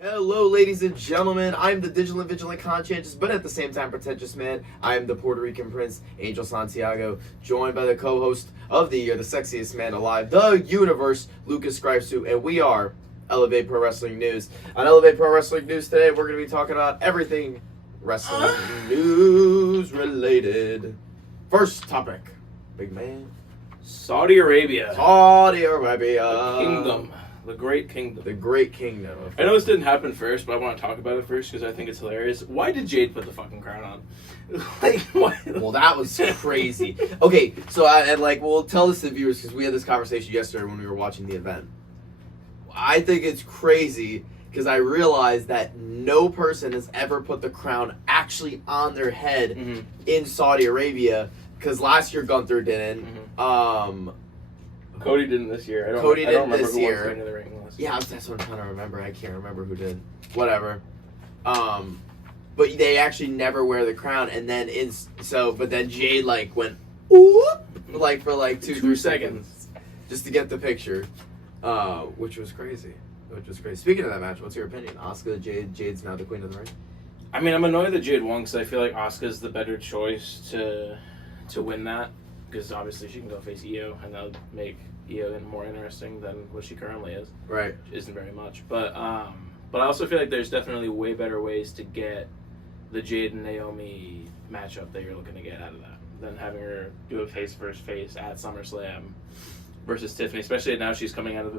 Hello, ladies and gentlemen. I'm the digital and vigilant conscientious, but at the same time pretentious man. I am the Puerto Rican prince, Angel Santiago, joined by the co-host of the year, the sexiest man alive, the universe, Lucas Scrivesu, and we are Elevate Pro Wrestling News. On Elevate Pro Wrestling News today, we're going to be talking about everything wrestling news related. First topic, big man. Saudi Arabia. Saudi Arabia. The kingdom. The Great Kingdom. The Great Kingdom. I know this didn't happen first, but I want to talk about it first because I think it's hilarious. Why did Jade put the fucking crown on? Like, why? Well, that was crazy. Okay, so we'll tell this to the viewers because we had this conversation yesterday when we were watching the event. I think it's crazy because I realized that no person has ever put the crown actually on their head in Saudi Arabia. Because last year Gunther didn't. Cody didn't this year. Cody I don't didn't remember this who year. won King of the Ring last Yeah, that's what I'm trying to remember. I can't remember who did. Whatever. But they actually never wear the crown, and then but then Jade went ooh for 2-3 seconds just to get the picture, which was crazy. Speaking of that match, what's your opinion? Asuka, Jade's now the Queen of the Ring. I mean, I'm annoyed that Jade won because I feel like Asuka's the better choice to win that. Because obviously she can go face Io, and that'll make Io more interesting than what she currently is. Right. Which isn't very much. But I also feel like there's definitely way better ways to get the Jade and Naomi matchup that you're looking to get out of that than having her do a face versus face at SummerSlam versus Tiffany, especially now she's coming out of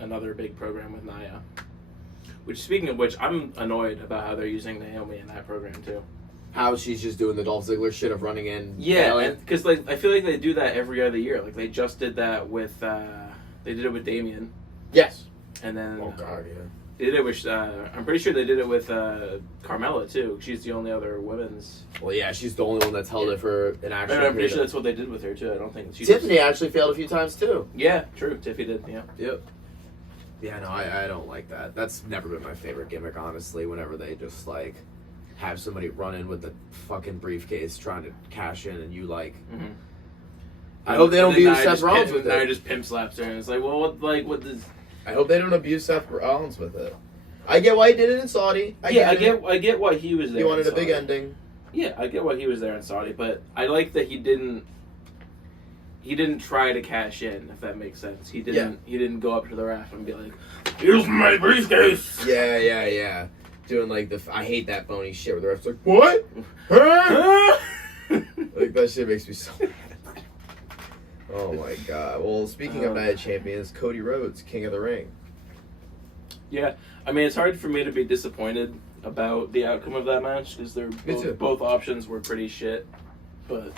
another big program with Nia. Which, speaking of which, I'm annoyed about how they're using Naomi in that program too. How she's just doing the Dolph Ziggler shit of running in. Yeah, because I feel like they do that every other year. Like they just did that with they did it with Damien. Yes. And then oh god, yeah. They did it with I'm pretty sure they did it with Carmella too. She's the only other women's. Well, yeah, she's the only one that's held it for an actual. I'm pretty sure that's what they did with her too. I don't think Tiffany actually failed a few times too. Yeah, true. Tiffany did. Yeah. Yep. Yeah, no, I don't like that. That's never been my favorite gimmick, honestly. Whenever they just have somebody run in with the fucking briefcase trying to cash in, and you I hope they don't abuse Seth Rollins with it. Now just pimp slaps her, and it's like, well, what does? I hope they don't abuse Seth Rollins with it. I get why he did it in Saudi. I get why he was there. He wanted a big ending. Yeah, I get why he was there in Saudi, but I like that he didn't try to cash in, if that makes sense. He didn't go up to the ref and be like, "Here's my briefcase." Yeah. Doing I hate that phony shit where the ref's like, what? Huh? That shit makes me so mad. Oh my god. Well, speaking of Night of Champions, Cody Rhodes, King of the Ring. Yeah, I mean, it's hard for me to be disappointed about the outcome of that match because both options were pretty shit. But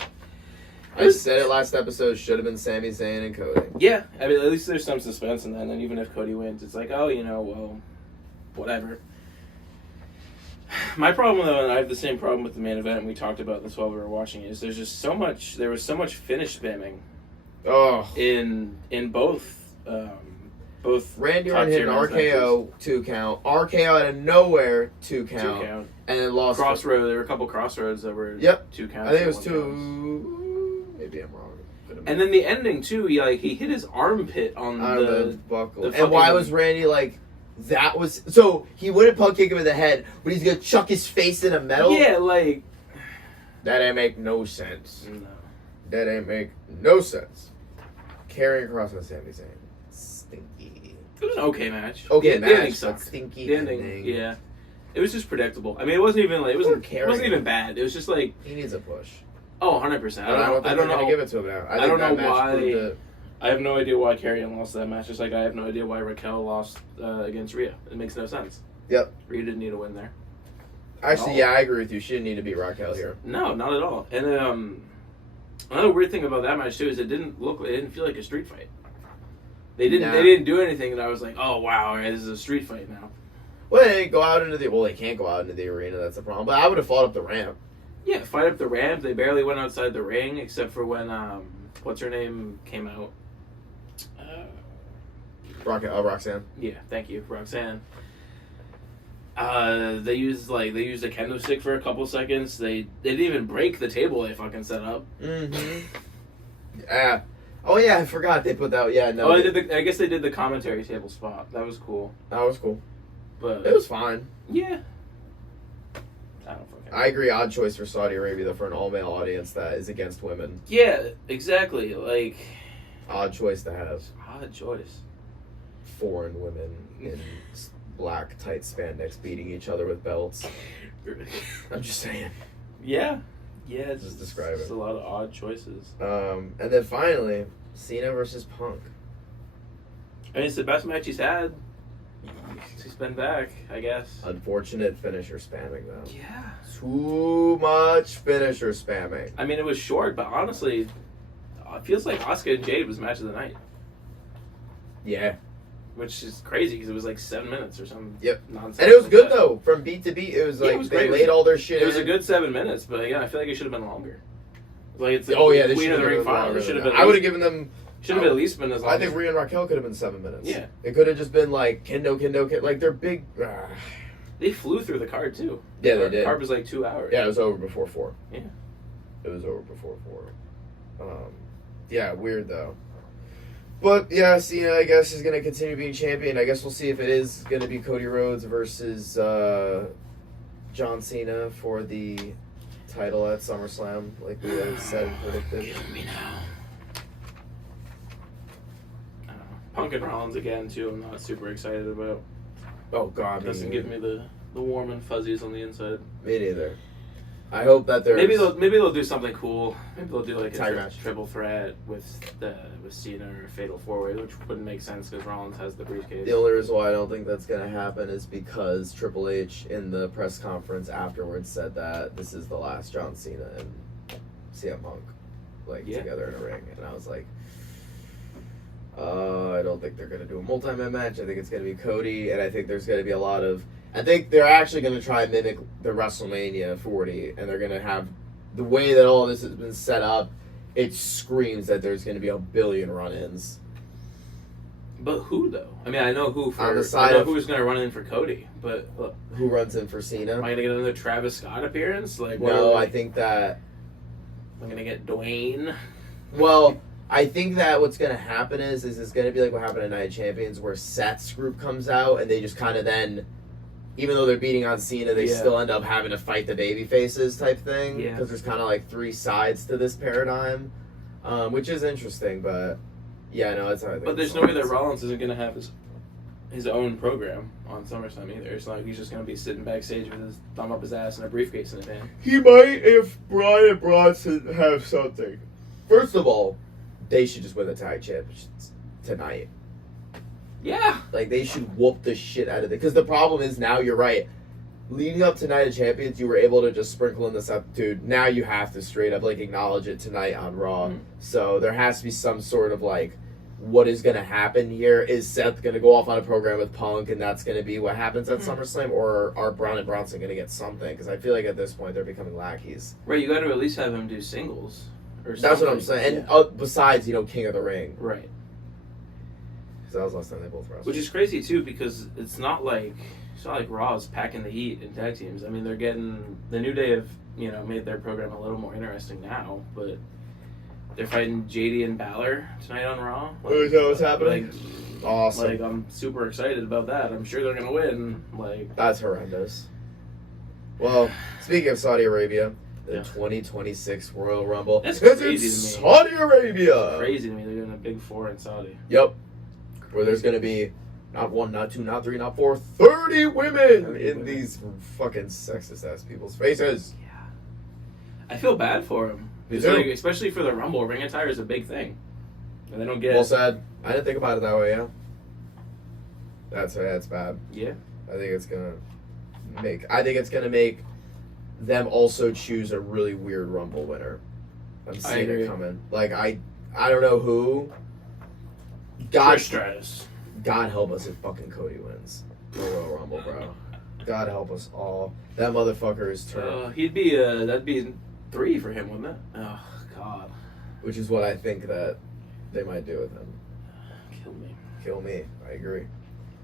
I said it last episode, should have been Sami Zayn and Cody. Yeah, I mean, at least there's some suspense in that, and even if Cody wins, it's like, oh, well, whatever. My problem, though, and I have the same problem with the main event, and we talked about this while we were watching it, is there was so much finish spamming. Oh. In both Randy Orton hit an RKO 2 count, RKO out of nowhere 2 count, and then lost. Crossroads. There were a couple crossroads that were 2 counts. I think it was 2. Maybe I'm wrong. And then the ending too. He hit his armpit on the buckle. And why was Randy that was so he wouldn't puck kick him in the head, but he's gonna chuck his face in a metal? Yeah, that ain't make no sense. No. That ain't make no sense. Carrying across on Sami Zayn. Stinky. It was an okay match. Okay, the ending sucked. Stinky the ending. Yeah. It was just predictable. I mean, it wasn't even it wasn't even bad. It was just he needs a push. Oh, 100%. I don't know. Give it to him now. I don't know why. I have no idea why Karrion lost that match. Just like I have no idea why Raquel lost against Rhea. It makes no sense. Yep. Rhea didn't need a win there. Actually, yeah, I agree with you. She didn't need to beat Raquel here. No, not at all. And another weird thing about that match too is it didn't feel like a street fight. They didn't do anything, and I was like, oh wow, this is a street fight now. Well, they go out into they can't go out into the arena. That's the problem. But I would have fought up the ramp. Yeah, fight up the ramp. They barely went outside the ring, except for when what's her name came out. Roxanne. Yeah, thank you, Roxanne. They used a kendo stick for a couple seconds. They didn't even break the table they fucking set up. Yeah. Oh yeah, I forgot they put that. Yeah, no. Oh, I guess they did the commentary table spot. That was cool. That was cool. But It was fine. yeah. I don't fucking. I agree. Odd choice for Saudi Arabia, though, for an all-male audience that is against women. Yeah, exactly. Like, Odd choice to have odd choice. foreign women in black tight spandex beating each other with belts. I'm just saying. Yeah. Yeah, it's Just describe it's it. a lot of odd choices. And then finally, Cena versus Punk. I mean, it's the best match he's had. He's been back, I guess. Unfortunate finisher spamming, though. Yeah. Too much finisher spamming. I mean, it was short, but honestly, it feels like Asuka and Jade was match of the night, Yeah. which is crazy because it was like 7 minutes or something. Yep. Nonsense. And it was good, like that. though. From beat to beat, it was Yeah, like it was they great. laid all their shit It was in. a good 7 minutes, but again, I feel like it should have been longer. Like it's the Oh, yeah. They Queen should of have the Ring been final. longer It should than have that. been. I would have given them... Should have at least been as long. I think Rhea and Raquel could have been 7 minutes. Yeah. It could have just been like Kendo. Like they're big. They flew through the card too. Yeah, they The did. card was like 2 hours. Yeah, it was over before 4. Yeah. It was over before 4. Yeah, weird though. But yeah, Cena, I guess, is going to continue being champion. I guess we'll see if it is going to be Cody Rhodes versus John Cena for the title at SummerSlam, like we had said and predicted. Kill me now. I don't know. Punk and Rollins again too. I'm not super excited about. Oh God, Doesn't give me the warm and fuzzies on the inside. Me neither. I hope that there's Maybe they'll do something cool. Maybe they'll do like a Tiger match. triple threat with Cena or a fatal 4-way, which wouldn't make sense because Rollins has the briefcase. The only reason why I don't think that's going to happen is because Triple H in the press conference afterwards said that this is the last John Cena and CM Punk together in a ring, and I was like, I don't think they're going to do a multi-man match. I think it's going to be Cody, and I think there's going to be a lot of... I think they're actually going to try and mimic the WrestleMania 40, and they're going to have... The way that all this has been set up, it screams that there's going to be a billion run-ins. But who though? I mean, I know who for. On the I side know of- who's going to run in for Cody, but look, Who runs in for Cena? am I going to get another Travis Scott appearance? Like, No, I think that... I'm going to get Dwayne. Well, I think that what's going to happen is it's going to be like what happened at Night of Champions, where Seth's group comes out, and they just kind of then... Even though they're beating on Cena, they still end up having to fight the baby faces type thing. Yeah. Because there's kind of like 3 sides to this paradigm, which is interesting. But yeah, no, that's how I think. But there's no way that Rollins isn't going to have his own program on SummerSlam either. It's not like he's just going to be sitting backstage with his thumb up his ass and a briefcase in his hand. He might if Bryan and Bronson have something. First of all, they should just win the tag championships tonight. Yeah. Like, they should whoop the shit out of it. Because the problem is now, you're right. Leading up to Night of Champions, you were able to just sprinkle in this up. Dude, now you have to straight up, acknowledge it tonight on Raw. Mm-hmm. So there has to be some sort of, what is going to happen here? Is Seth going to go off on a program with Punk, and that's going to be what happens at SummerSlam? Or are Braun and Bronson going to get something? Because I feel like at this point, they're becoming lackeys. Right, you got to at least have him do singles. Or That's what I'm something. saying. Yeah. And besides, King of the Ring. Right. Because that was the last time they both wrestled. Which is crazy too, because it's not like Raw's packing the heat in tag teams. I mean, they're getting the New Day have made their program a little more interesting now, but they're fighting JD and Balor tonight on Raw. Is that what's happening? Awesome. I'm super excited about that. I'm sure they're gonna win. That's horrendous. Well, speaking of Saudi Arabia, the Yeah. 2026 Royal Rumble. That's It's crazy in to me. Saudi Arabia. Crazy to me. They're doing a big 4 in Saudi. Yep. Where there's going to be not 1, not 2, not 3, not 4, 30 women 30 in women. these fucking sexist ass people's faces. Yeah. I feel bad for them. Me too. Especially for the Rumble, ring attire is a big thing, and they don't get. Well said. I didn't think about it that way. Yeah. That's bad. Yeah. I think it's gonna make them also choose a really weird Rumble winner. I'm seeing agree. it coming. I don't know who. God, Trish Stratus. God help us if fucking Cody wins the Royal Rumble, bro. God help us all. That motherfucker is turned. That'd be 3 for him, wouldn't it? Oh God. Which is what I think that they might do with him. Kill me. Kill me. I agree.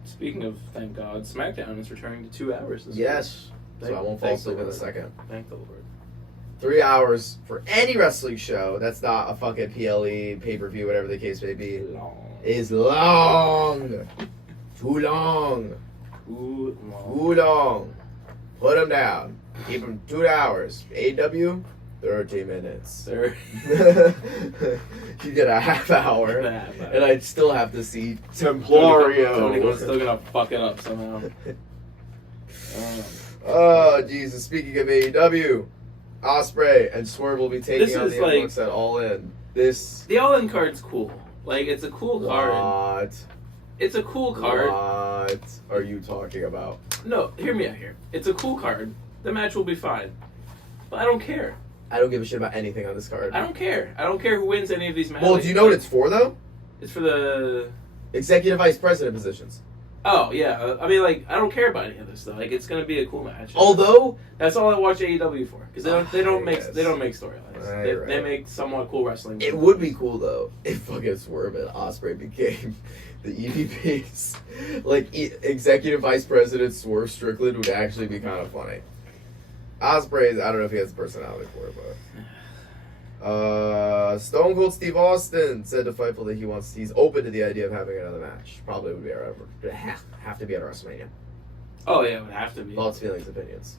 Speaking of, thank God, SmackDown is returning to 2 hours this Yes. week. So I won't fall Thank the asleep in a Lord. second. Thank the Lord. 3 hours for any wrestling show that's not a fucking PLE, pay-per-view, whatever the case may be, Long. is long. Too long. Oolong. Put him down. Keep him 2 hours. AW, 30 minutes. Sir. You get a half hour. And I'd still have to see Templario. Tony's still gonna fuck it up somehow. Oh, Jesus. Speaking of AEW, Ospreay and Swerve will be taking on the Influx at All In. The All In card's cool. Like, it's a cool card. What? It's a cool card. What are you talking about? No, hear me out here. It's a cool card. The match will be fine. But I don't care. I don't give a shit about anything on this card. I don't care. I don't care who wins any of these matches. Well, do you know what it's for, though? It's for the... Executive Vice President positions. Oh, yeah. I mean, like, I don't care about any of this, though. Like, it's going to be a cool match. Although... That's all I watch AEW for. Because they don't make storylines. They make somewhat cool wrestling. It would be cool, though, if fucking Swerve and Ospreay became the EVPs. Like, Executive Vice President Swerve Strickland would actually be kind of funny. Ospreay, I don't know if he has the personality for it, but... Stone Cold Steve Austin said to Fightful that he's open to the idea of having another match. Probably would be have to be at WrestleMania. Oh, yeah, it would have to be. Thoughts, feelings, opinions.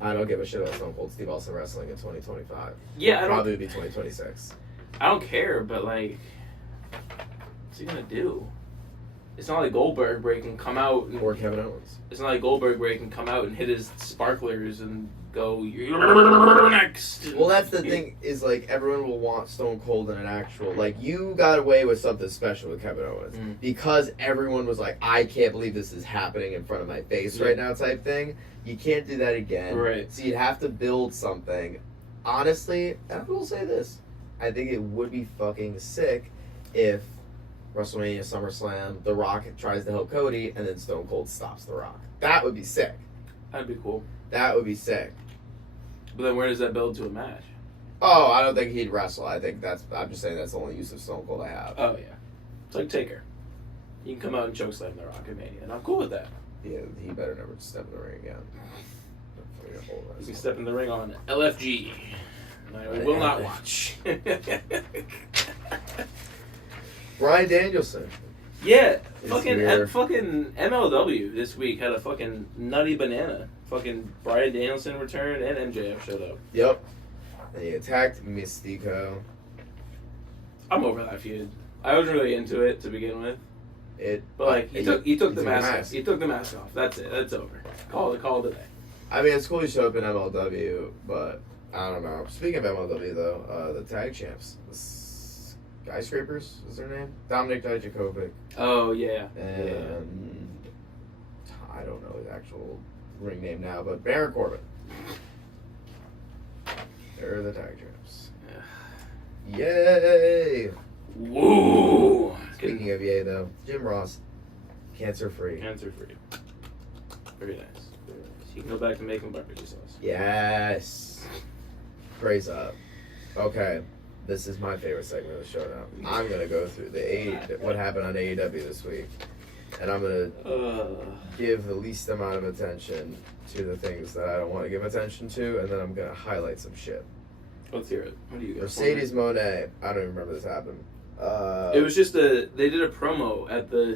I don't give a shit about Stone Cold Steve Austin wrestling in 2025. Yeah, I don't... Probably would be 2026. I don't care, but, like... What's he gonna do? It's not like Goldberg where he can come out and... Or Kevin Owens. It's not like Goldberg where he can come out and hit his sparklers and go, "You're next." Well, that's the thing, is, like, everyone will want Stone Cold in an actual... Like, you got away with something special with Kevin Owens. Because everyone was like, I can't believe this is happening in front of my face right now type thing. You can't do that again. Right. So you'd have to build something. Honestly, I will say this. I think it would be fucking sick if WrestleMania, SummerSlam, The Rock tries to help Cody, and then Stone Cold stops The Rock. That would be sick. That'd be cool. That would be sick. But then where does that build to a match? Oh, I don't think he'd wrestle. I'm just saying that's the only use of Stone Cold I have. Oh, yeah. It's like Taker. You can come out and chokeslam The Rock at Mania, and I'm cool with that. Yeah, he better never step in the ring again. You can step in the ring on LFG. I will not watch. Bryan Danielson. Yeah, fucking MLW this week had a fucking nutty banana. Fucking Bryan Danielson returned and MJF showed up. Yep. And he attacked Mystico. I'm over that feud. I was really into it to begin with. But like he took the mask off. He took the mask off. That's it. That's over. Call it a day. I mean, it's cool he showed up in MLW, but I don't know. Speaking of MLW though, the tag champs, the Skyscrapers is their name? Dominic Dijakovic. Oh yeah. And I don't know his actual ring name now, but Baron Corbin. They're the tag champs. Yeah. Yay! Woo! Speaking of yay though, Jim Ross, cancer free. Cancer free. Very nice. Very nice. You can go back to making barbecue sauce. Yes. Praise up. Okay. This is my favorite segment of the show now. I'm gonna go through what happened on AEW this week, and I'm gonna give the least amount of attention to the things that I don't want to give attention to, and then I'm gonna highlight some shit. Let's hear it. What do you got? Mercedes Moné. I don't even remember this happened. It was just they did a promo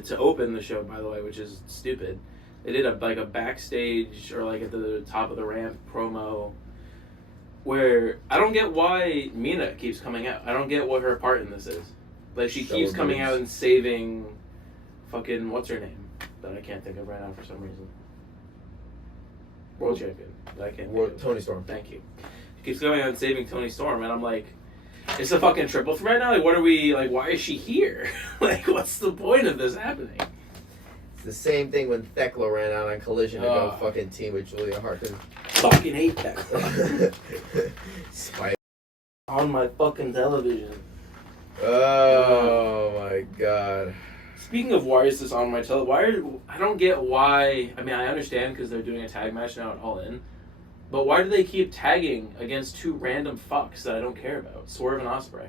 to open the show, by the way, which is stupid. They did a backstage or like at the top of the ramp promo. Where I don't get why Mina keeps coming out. I don't get what her part in this is. Like, she keeps coming out and saving fucking, what's her name? That I can't think of right now for some reason. World champion. That I can't think of. Tony Storm. Thank you. She keeps going out and saving Tony Storm, and I'm like, it's a fucking triple threat now? Like, what are we, like, why is she here? Like, what's the point of this happening? It's the same thing when Thekla ran out on Collision to go fucking team with Julia Hart. Fucking hate that. Spike. On my fucking television. Oh my god. Speaking of why is this on my television, I don't get why. I mean, I understand because they're doing a tag match now at All In. But why do they keep tagging against two random fucks that I don't care about? Swerve and Ospreay.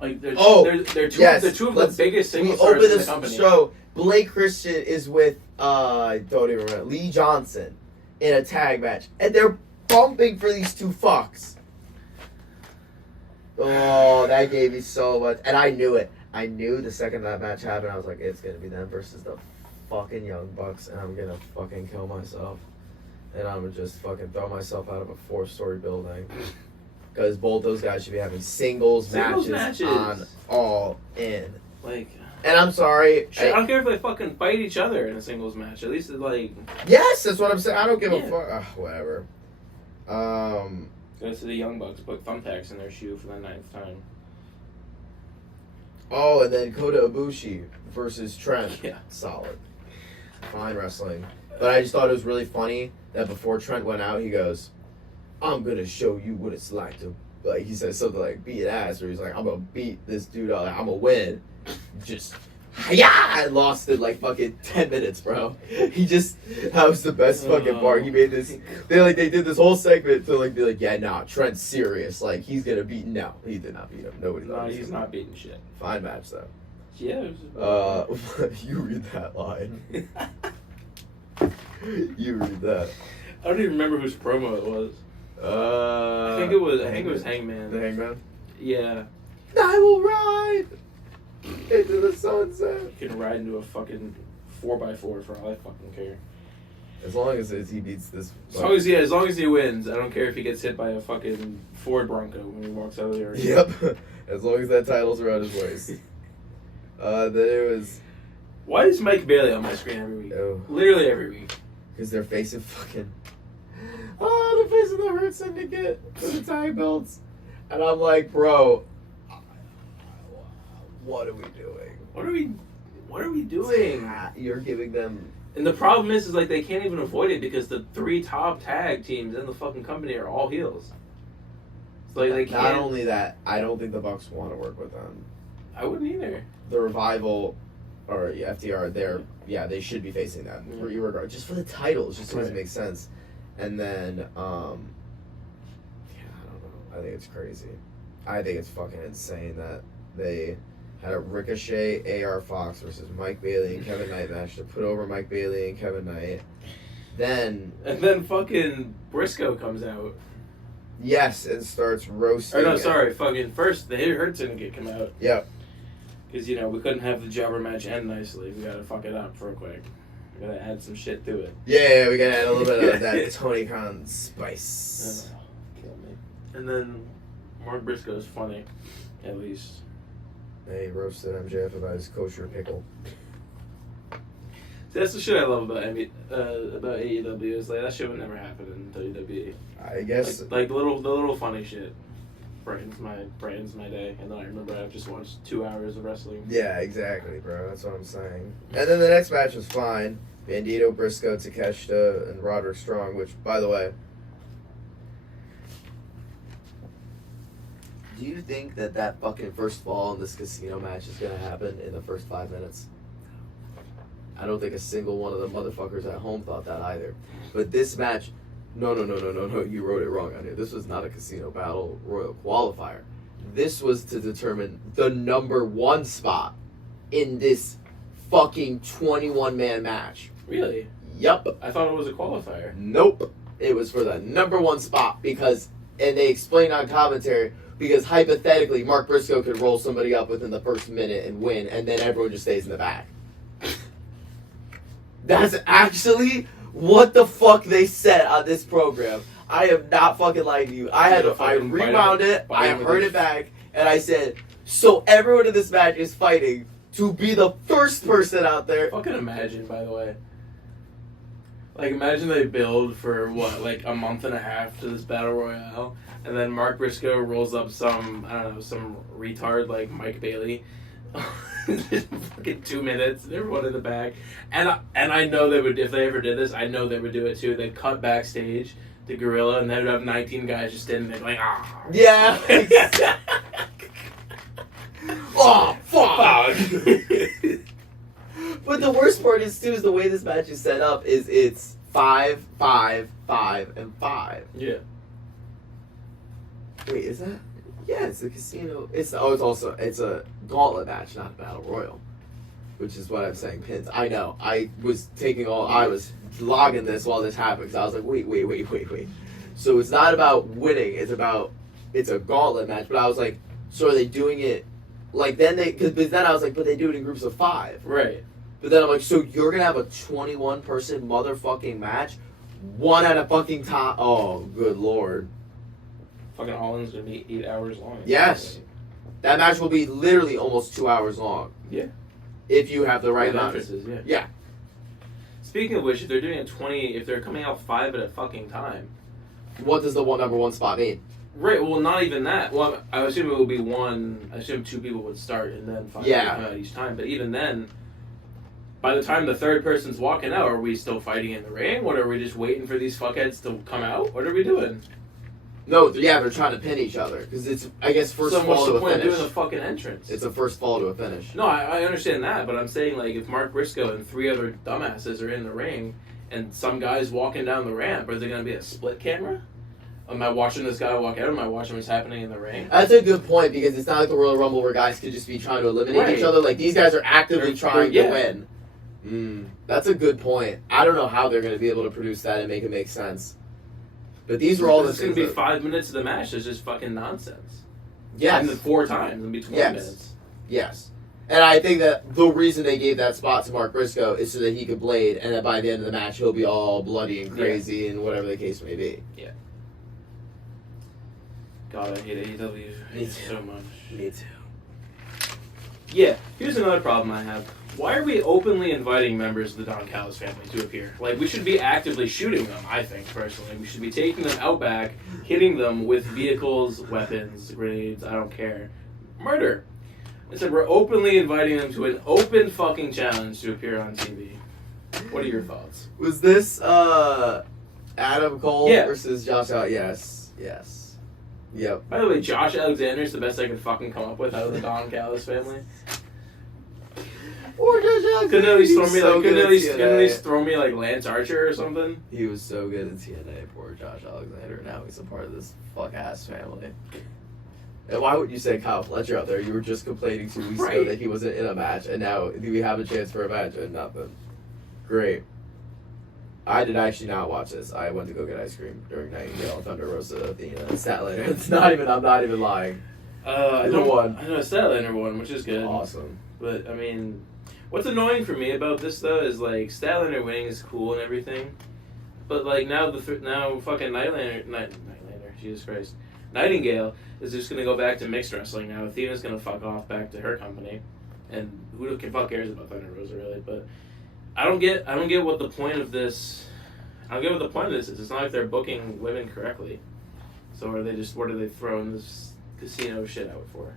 Like, they're two of the biggest single stars in the company. Show. Blake Christian is with, I don't even remember, Lee Johnson in a tag match. And they're bumping for these two fucks. Oh, that gave me so much. And I knew it. I knew the second that match happened, I was like, it's going to be them versus the fucking Young Bucks and I'm gonna fucking kill myself. And I'm gonna just fucking throw myself out of a 4-story building. Because both those guys should be having singles matches on All In. Like, and I'm sorry. I don't care if they fucking fight each other in a singles match. At least it's like. Yes, that's what I'm saying. I don't give a fuck. Whatever. Goes to the Young Bucks, put thumbtacks in their shoe for the 9th time. Oh, and then Kota Ibushi versus Trent. Yeah. Solid. Fine wrestling. But I just thought it was really funny that before Trent went out, he goes, I'm going to show you what it's like to, like, he said something like, beat ass, or he's like, I'm going to beat this dude up, I'm going to win. Just, yeah, I lost it like fucking 10 minutes, bro. He just, that was the best fucking part. He made this, they did this whole segment to like be like, yeah, nah, Trent's serious. Like, he's going to beat, no, he did not beat him. Nobody No, thought he's not beating shit. Fine match, though. Yeah. It was You read that line. You read that. I don't even remember whose promo it was. I think it was Hangman. The Hangman? Yeah. I will ride into the sunset. You can ride into a fucking 4x4 for all I fucking care. As long as he beats this. As long as he wins. I don't care if he gets hit by a fucking Ford Bronco when he walks out of the arena. Yep. As long as that title's around his waist. Then it was. Why is Mike Bailey on my screen every week? Oh. Literally every week. Because they're facing fucking. Oh, they're facing the Hurt Syndicate for the tag belts. And I'm like, bro, what are we doing? What are we doing? You're giving them. And the problem is like they can't even avoid it because the 3 top tag teams in the fucking company are all heels. It's like they can't. Not only that, I don't think the Bucks want to work with them. I wouldn't either. The Revival, or FTR, they should be facing them. Regard, just for the titles, just doesn't make sense. And then, I don't know. I think it's crazy. I think it's fucking insane that they had a Ricochet AR Fox versus Mike Bailey and Kevin Knight match to put over Mike Bailey and Kevin Knight. And then fucking Briscoe comes out. Yes, and starts roasting. Or no, sorry, fucking first the Hurt Syndicate come out. Yep. Because, we couldn't have the jobber match end nicely. We gotta fuck it up real quick. We gotta add some shit to it. Yeah, we gotta add a little bit of that Tony Khan spice. Kill me. And then Mark Briscoe's funny, at least. He roasted MJF about his kosher pickle. See, that's the shit I love about AEW. Is like that shit would never happen in WWE. I guess like the little funny shit brightens my day, and then I remember I've just watched 2 hours of wrestling. Yeah, exactly, bro. That's what I'm saying. And then the next match was fine. Bandito, Briscoe, Takeshita, and Roderick Strong. Which, by the way, do you think that fucking first fall in this casino match is gonna happen in the first 5 minutes? I don't think a single one of the motherfuckers at home thought that either. But this match, no, you wrote it wrong on here. This was not a Casino Battle Royal qualifier. This was to determine the number 1 spot in this fucking 21-man match. Really? Yup. I thought it was a qualifier. Nope. It was for the number 1 spot because, and they explained on commentary, because hypothetically Mark Briscoe could roll somebody up within the first minute and win, and then everyone just stays in the back. That's actually what the fuck they said on this program. I am not fucking lying to you. I rewound it, I heard it back, and I said, so everyone in this match is fighting to be the first person out there. Fucking imagine, by the way. Like, imagine they build for, what, like a month and a half to this Battle Royale, and then Mark Briscoe rolls up some retard like Mike Bailey. Fucking 2 minutes, and everyone in the back. And I know they would, if they ever did this, I know they would do it too. They'd cut backstage to Gorilla, and they'd have 19 guys just standing there like, ah. Yeah. Oh, fuck. But the worst part is the way this match is set up is it's 5, 5, 5, and 5. Yeah. Wait, is that? Yeah, it's a casino. It's a gauntlet match, not a battle royal, which is what I'm saying. Pins. I know. I was logging this while this happened because I was like, wait. So it's not about winning. It's a gauntlet match. But I was like, so are they doing it? Like then but then I was like, but they do it in groups of 5. Right. But then I'm like, so you're gonna have a 21-person motherfucking match, one at a fucking time? Oh, good lord! Fucking Holland's gonna be 8 hours long. Yes, that match will be literally almost 2 hours long. Yeah. If you have the right amount. entrances, yeah. Yeah. Speaking of which, if they're doing a 20, if they're coming out 5 at a fucking time. What does the number one spot mean? Right, well, not even that. Well, I assume it would be one. I assume 2 people would start and then 5 would come out each time. But even then, by the time the third person's walking out, are we still fighting in the ring? What, are we just waiting for these fuckheads to come out? What are we doing? No, yeah, they're trying to pin each other because it's, I guess, first so fall what's to the a point finish. of doing a fucking entrance? It's a first fall to a finish. No, I understand that, but I'm saying, like, if Mark Briscoe and 3 other dumbasses are in the ring and some guy's walking down the ramp, is there going to be a split camera? Am I watching this guy walk out? Am I watching what's happening in the ring? That's a good point because it's not like the Royal Rumble where guys could just be trying to eliminate each other. Like, these guys are actively trying to win. That's a good point. I don't know how they're going to be able to produce that and make it make sense. But these are all the things. It's going to be 5 minutes of the match. It's just fucking nonsense. Yes. And then 4 times in between minutes. Yes. And I think that the reason they gave that spot to Mark Briscoe is so that he could blade, and that by the end of the match he'll be all bloody and crazy and whatever the case may be. Yeah. God, I hate AEW so much. Me too. Yeah, here's another problem I have. Why are we openly inviting members of the Don Callis family to appear? Like, we should be actively shooting them, I think, personally. We should be taking them out back, hitting them with vehicles, weapons, grenades, I don't care. Murder. Instead, we're openly inviting them to an open fucking challenge to appear on TV. What are your thoughts? Was this Adam Cole versus Josh Alexander? Yes. Yes. Yep. By the way, Josh Alexander's the best I could fucking come up with out of the Don Callis family. Or Josh Alexander. Couldn't at least throw me like Lance Archer or something? He was so good in TNA, poor Josh Alexander. Now he's a part of this fuck-ass family. And why would you say Kyle Fletcher out there? You were just complaining 2 weeks ago that he wasn't in a match, and now do we have a chance for a match and nothing? Great. I did actually not watch this. I went to go get ice cream during Nightingale, Thunder Rosa, Athena, and Statlander. I'm not even lying. I know Statlander won, which is good. Awesome. But, I mean, what's annoying for me about this, though, is, like, Statlander winning is cool and everything. But, like, now fucking Nightingale, Jesus Christ. Nightingale is just going to go back to mixed wrestling now. Athena's going to fuck off back to her company. And who the fuck cares about Thunder Rosa, really? But I don't get what the point of this. I don't get what the point of this is. It's not like they're booking women correctly. So are they just? What are they throwing this casino shit out for?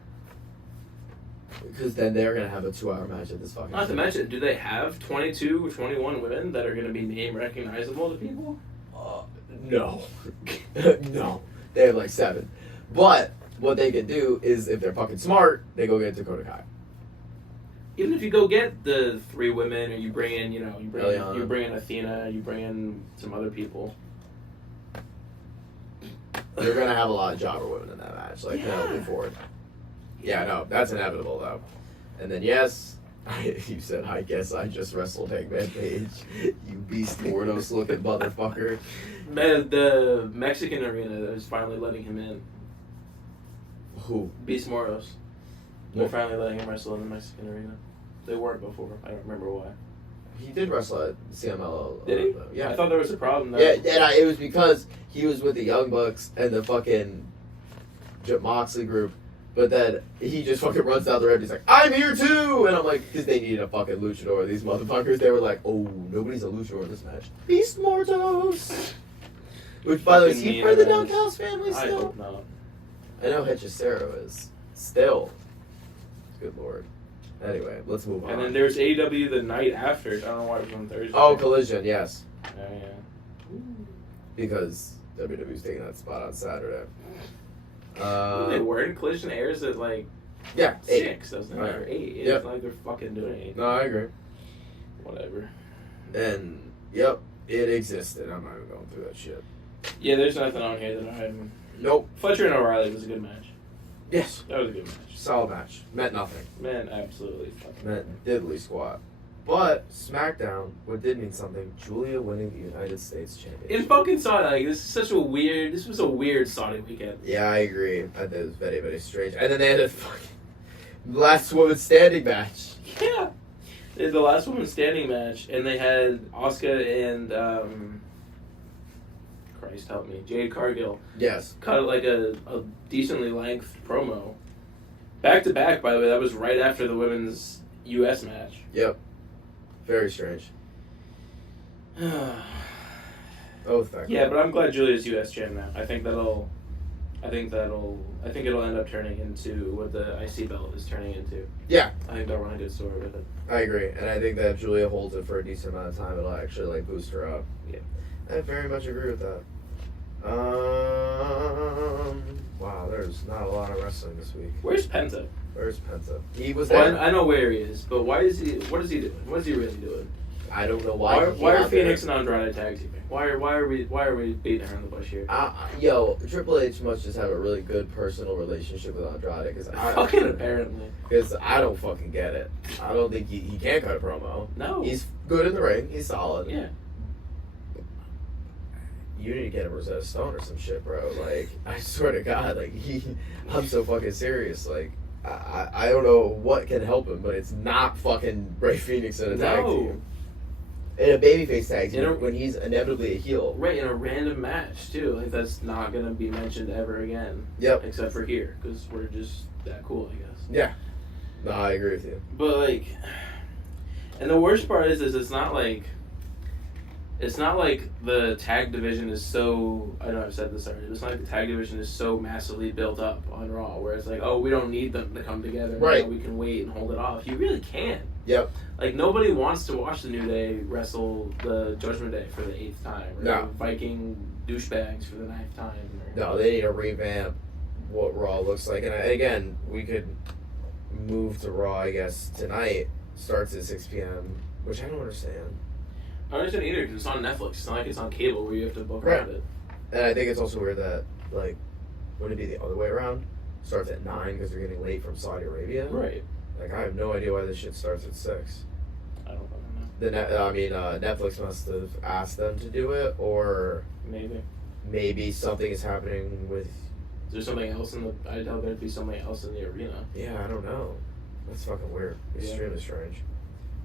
Because then they're gonna have a 2-hour match at this fucking. Not to mention, do they have 22 or 21 women that are gonna be name recognizable to people? No, no. They have like 7. But what they can do is, if they're fucking smart, they go get Dakota Kai. Even if you go get the 3 women, or you bring in, you bring in Athena, you bring in some other people. They're gonna have a lot of jobber women in that match, like Penelope Ford. Yeah, no, that's inevitable though. And then you said, I guess I just wrestled Hangman Page. You beast Mordos looking motherfucker. Man, the Mexican arena is finally letting him in. Who? Beast Moros. They're finally letting him wrestle in the Mexican arena. They weren't before. I don't remember why. He did wrestle at CMLL. Did he? Yeah. I thought there was a problem there. Yeah, and it was because he was with the Young Bucks and the fucking Moxley group. But then he just fucking runs down the ramp. He's like, I'm here too! And I'm like, because they needed a fucking luchador. These motherfuckers, they were like, oh, nobody's a luchador in this match. Beast Mortos! Which, by the way, is he part of the Don Callis family still? I hope not. I know Hechicero is. Still. Good lord. Anyway, let's move on. And then there's AEW the night after. I don't know why it was on Thursday. Oh, Collision, yes. Oh, yeah. Because WWE's taking that spot on Saturday. They weren't. Collision airs at like 6, doesn't it? Or 8. It's not like they're fucking doing anything. No, I agree. Whatever. And, yep, it existed. I'm not even going through that shit. Yeah, there's nothing on here that I'm... Nope. Fletcher and O'Reilly was a good match. Yes. That was a good match. Solid match. Meant nothing. Man, absolutely fucking. Meant diddly squat. But SmackDown, what did mean something, Julia winning the United States Championship. In fucking Saudi, like, this was a weird Saudi weekend. Yeah, I agree. I think it was very, very strange. And then they had a fucking last woman standing match. Yeah. the last woman standing match, and they had Asuka and Christ help me, Jade Cargill Yes. cut like a decently length promo. Back to back, by the way, that was right after the women's U.S. match. Yep. Very strange. Oh, thank Yeah, but I'm glad Julia's U.S. champ now. I think it'll end up turning into what the IC belt is turning into. Yeah. I think they'll run a good story with it. I agree, and I think that if Julia holds it for a decent amount of time, it'll actually like boost her up. Yeah. I very much agree with that. Wow, there's not a lot of wrestling this week. Where's Penta? Where's Penta? He was Well, there. I know where he is, but why is he? What is he doing? What is he really doing? I don't know why. Why are Phoenix and Andrade tag teaming? Why are we beating her in the bush here? Yo, Triple H must just have a really good personal relationship with Andrade Apparently. Because I don't fucking get it. I don't think he can't cut a promo. No. He's good in the ring. He's solid. Yeah. You need to get a Rosetta Stone or some shit, bro. Like, I swear to God, like, I'm so fucking serious. Like, I don't know what can help him, but it's not fucking Rey Fenix in a tag team. In a babyface tag team, when he's inevitably a heel. Right, in a random match, too. Like, that's not going to be mentioned ever again. Yep. Except for here, because we're just that cool, I guess. Yeah. No, I agree with you. But, like, and the worst part is it's not like the tag division is so, I know I've said this already, it's not like the tag division is so massively built up on Raw, where it's like, oh, we don't need them to come together. Right. You know, we can wait and hold it off. You really can't. Yep. Like, nobody wants to watch the New Day wrestle the Judgment Day for the 8th time. Or No. the Viking douchebags for the 9th time. Or, No, they need to revamp what Raw looks like. And again, we could move to Raw, I guess, tonight. Starts at 6 p.m., which I don't understand. I don't understand either, because it's on Netflix. It's not like it's on cable where you have to book around it. And I think it's also weird that, like, would it be the other way around? Starts at 9 because they're getting late from Saudi Arabia? Right. Like, I have no idea why this shit starts at 6. I don't fucking know. Netflix must have asked them to do it, or Maybe. something is happening with... Is there something else I doubt there'd be something else in the arena. Yeah, I don't know. That's fucking weird. Yeah. Extremely strange.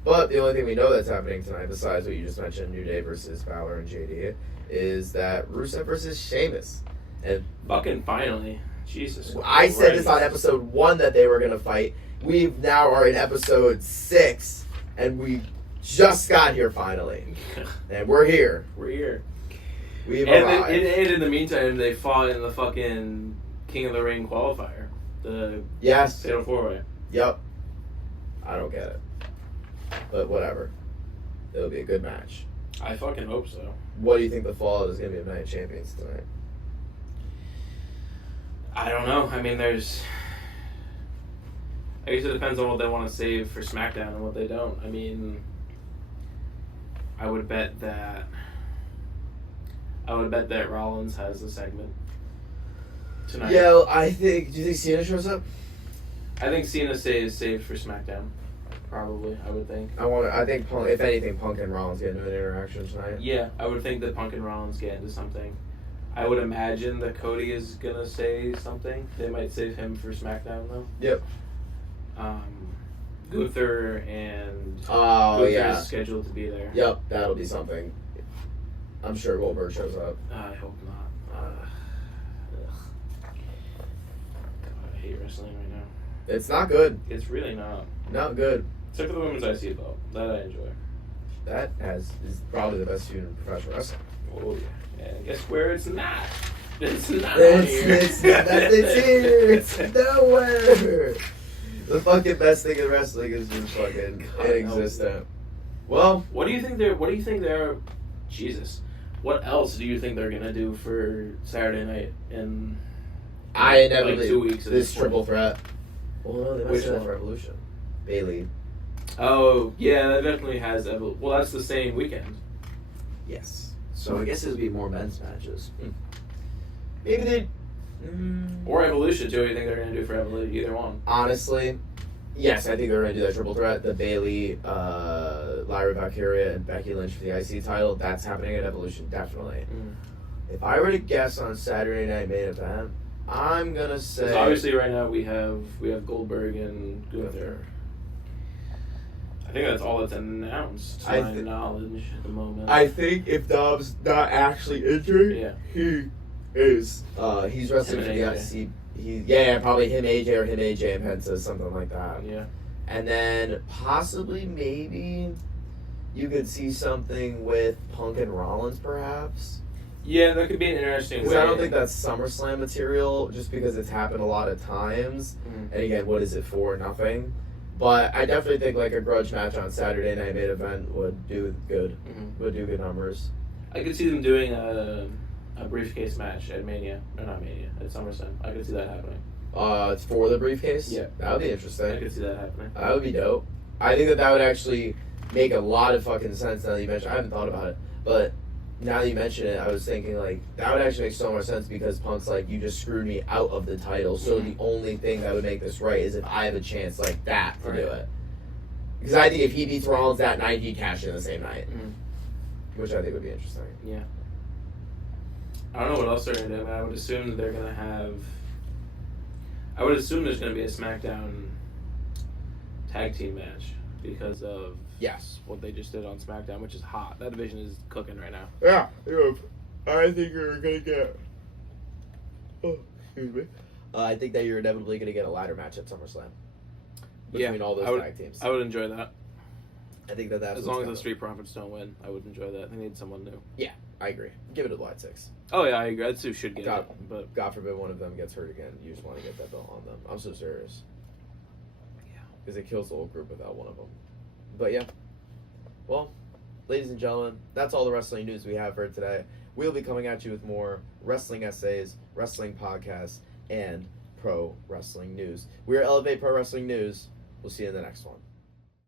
But the only thing we know that's happening tonight, besides what you just mentioned, New Day versus Balor and JD, is that Rusev versus Sheamus. And Fucking finally. Jesus. I said Christ. this on episode 1 that they were going to fight. We now are in episode 6, and we just got here finally. And we're here. We're here. We've And arrived. in the meantime, they fought in the fucking King of the Ring qualifier. The Yes. Fatal 4-Way. Yep. I don't get it. But whatever. It'll be a good match. I fucking hope so. What do you think the fall is going to be of Night of Champions tonight? I don't know. I mean, I guess it depends on what they want to save for SmackDown and what they don't. I mean, I would bet that Rollins has the segment tonight. Yeah, do you think Cena shows up? I think Cena is saved for SmackDown. Probably, I would think. I think Punk, if anything, Punk and Rollins get into an interaction tonight. Yeah, I would think that Punk and Rollins get into something. I would imagine that Cody is gonna say something. They might save him for SmackDown though. Yep. Gunther and Oh yeah. is scheduled to be there. Yep, that'll be something. I'm sure Goldberg shows up. I hope not. Ugh. God, I hate wrestling right now. It's not good. It's really not. Not good. Except for the women's IC belt. That I enjoy. That is probably the best feud in professional wrestling. Oh yeah. And guess where it's not? It's not It's here. here. It's nowhere. The fucking best thing in wrestling is just fucking God, inexistent. Well, What do you think they're Jesus. What else do you think they're gonna do for Saturday night in I inevitably like 2 weeks at this this point? triple threat. Well, no, they might Which say that one? for Evolution. Bailey. Oh, yeah, that definitely has well, that's the same weekend. Yes. So I guess it'll be more men's matches. Maybe they. Or Evolution too. What do you think they're gonna do for Evolution? Either one. Honestly, yes, I think they're going to do that triple threat. The Bailey, Lyra Valkyria, and Becky Lynch for the IC title. That's happening at Evolution, definitely. If I were to guess on Saturday Night Main Event, I'm going to say... 'Cause obviously right now we have Goldberg and Gunther. I think that's all that's announced, to my knowledge, at the moment. I think if Dom's not actually injured, he is. He's wrestling for the IC. Probably him, AJ, or him, AJ, and Penta, something like that. Yeah. And then possibly, maybe, you could see something with Punk and Rollins, perhaps. Yeah, that could be an interesting way. Because I don't think that's SummerSlam material, just because it's happened a lot of times. Mm-hmm. And again, what is it for? Nothing. But I definitely think like a grudge match on Saturday Night Main Event would do good. Mm-hmm. Would do good numbers. I could see them doing a briefcase match at Mania. Or not Mania, at SummerSlam. I could see that happening. It's for the briefcase? Yeah. That would be interesting. I could see that happening. That would be dope. I think that would actually make a lot of fucking sense now that you mention it. I haven't thought about it. But now that you mention it, I was thinking, like, that would actually make so much sense because Punk's like, you just screwed me out of the title. So the only thing that would make this right is if I have a chance like that to do it. Because I think if he beats Rollins that night, he'd cash in the same night. Mm-hmm. Which I think would be interesting. Yeah. I don't know what else they're going to do. I would assume that they're going to have... I would assume there's going to be a SmackDown tag team match because of what they just did on SmackDown, which is hot. That division is cooking right now. Yeah. I think you're going to get... Oh, excuse me. I think that you're inevitably going to get a ladder match at SummerSlam. Between all those tag teams. I would enjoy that. I think that's as long as the Street Profits don't win, I would enjoy that. They need someone new. Yeah, I agree. Give it a Light 6. Oh yeah, I agree. I'd say should get it, but God forbid one of them gets hurt again. You just want to get that belt on them. I'm so serious. Yeah, because it kills the whole group without one of them. But yeah, well, ladies and gentlemen, that's all the wrestling news we have for today. We'll be coming at you with more wrestling essays, wrestling podcasts, and pro wrestling news. We are Elevate Pro Wrestling News. We'll see you in the next one.